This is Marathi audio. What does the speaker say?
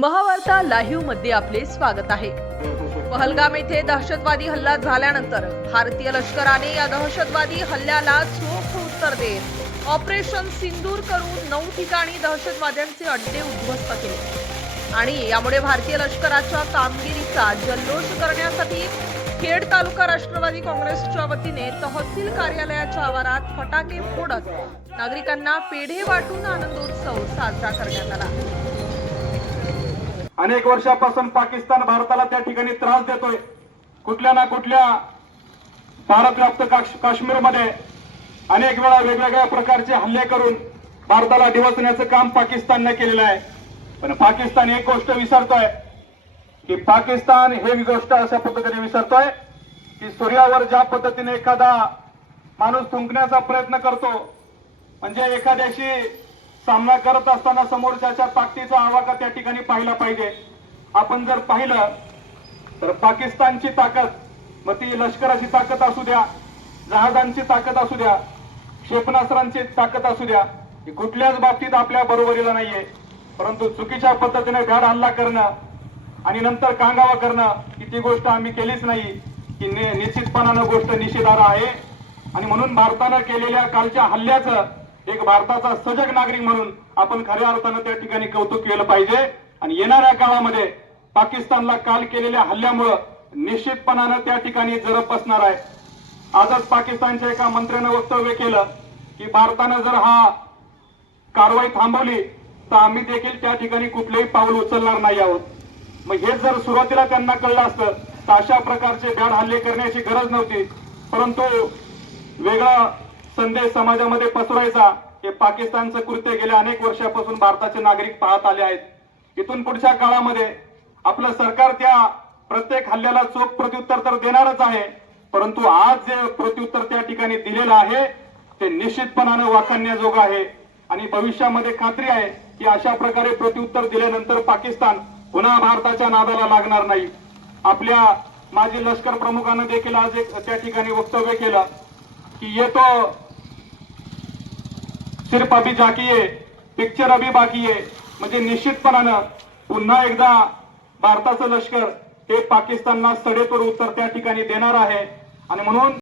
महावार्ता लाईव्हमध्ये आपले स्वागत आहे. पहलगाम येथे दहशतवादी हल्ला झाल्यानंतर भारतीय लष्कराने या दहशतवादी हल्ल्याला चोख उत्तर देत ऑपरेशन सिंदूर करून नऊ ठिकाणी दहशतवाद्यांचे अड्डे उद्ध्वस्त केले. आणि यामुळे भारतीय लष्कराच्या कामगिरीचा जल्लोष करण्यासाठी खेड तालुका राष्ट्रवादी काँग्रेसच्या वतीने तहसील कार्यालयाच्या आवारात फटाके फोडत नागरिकांना पेढे वाटून आनंदोत्सव साजरा करण्यात आला. अनेक वर्षापासून पाकिस्तान भारताला त्या ठिकाणी त्रास देतोय. कुठल्या ना कुठल्या भारतव्याप्त काश्मीरमध्ये अनेक वेळा वेगवेगळ्या प्रकारचे हल्ले करून भारताला डिवचण्याचं काम पाकिस्तानने केलेलं आहे. पण पाकिस्तान एक गोष्ट विसरतोय की पाकिस्तान हे गोष्ट अशा पद्धतीने विसरतोय की सूर्यावर ज्या पद्धतीने एखादा माणूस थुंकण्याचा प्रयत्न करतो म्हणजे एखाद्याशी सामना करत असताना समोरच्या ताकदीचा आवाका त्या ठिकाणी पाहिला पाहिजे. आपण जर पाहिलं तर पाकिस्तानची ताकद मग ती लष्कराची ताकद असू द्या जहाजांची ताकद असू द्या क्षेपणास्त्रांची ताकद असू द्या ही कुठल्याच बाबतीत आपल्या बरोबरीला नाहीये. परंतु चुकीच्या पद्धतीने भ्याड हल्ला करणं आणि नंतर कांगावा करणं ही ती गोष्ट आम्ही केलीच नाही. की नि- निश्चितपणानं गोष्ट निषेधार्ह आहे. आणि म्हणून भारतानं केलेल्या कालच्या हल्ल्याचं एक भारताचा सजग नागरिक म्हणून आपण खऱ्या अर्थानं त्या ठिकाणी कौतुक केलं पाहिजे. आणि येणाऱ्या काळामध्ये पाकिस्तानला काल केलेल्या हल्ल्यामुळं निश्चितपणानं त्या ठिकाणी जरब बसणार आहे. आजच पाकिस्तानच्या एका मंत्र्यानं वक्तव्य केलं की भारतानं जर हा कारवाई थांबवली तर आम्ही देखील त्या ठिकाणी कुठलेही पाऊल उचलणार नाही आहोत. मग हे जर सुरुवातीला त्यांना कळलं असतं तर अशा प्रकारचे बॅड हल्ले करण्याची गरज नव्हती. परंतु वेगळा संदेश समाजामध्ये पसरवायचा हे पाकिस्तानचं कृत्य गेल्या अनेक वर्षापासून भारताचे नागरिक पाहत आले आहेत. इथून पुढच्या काळामध्ये आपलं सरकार त्या प्रत्येक हल्ल्याला चोख प्रत्युत्तर तर देणारच आहे परंतु आज जे प्रत्युत्तर त्या ठिकाणी दिलेलं आहे ते निश्चितपणानं वाखाणण्याजोगं आहे. आणि भविष्यामध्ये खात्री आहे की अशा प्रकारे प्रत्युत्तर दिल्यानंतर पाकिस्तान पुन्हा भारताच्या नादाला लागणार नाही. आपल्या माजी लष्कर प्रमुखानं देखील आज एक त्या ठिकाणी वक्तव्य केलं. की ये तो सिर्फ अभी जाकी आहे पिक्चर अभी बाकी आहे म्हणजे निश्चितपणानं पुन्हा एकदा भारताचं लष्कर हे पाकिस्तानला सडेतोड उत्तर त्या ठिकाणी देणार आहे. आणि म्हणून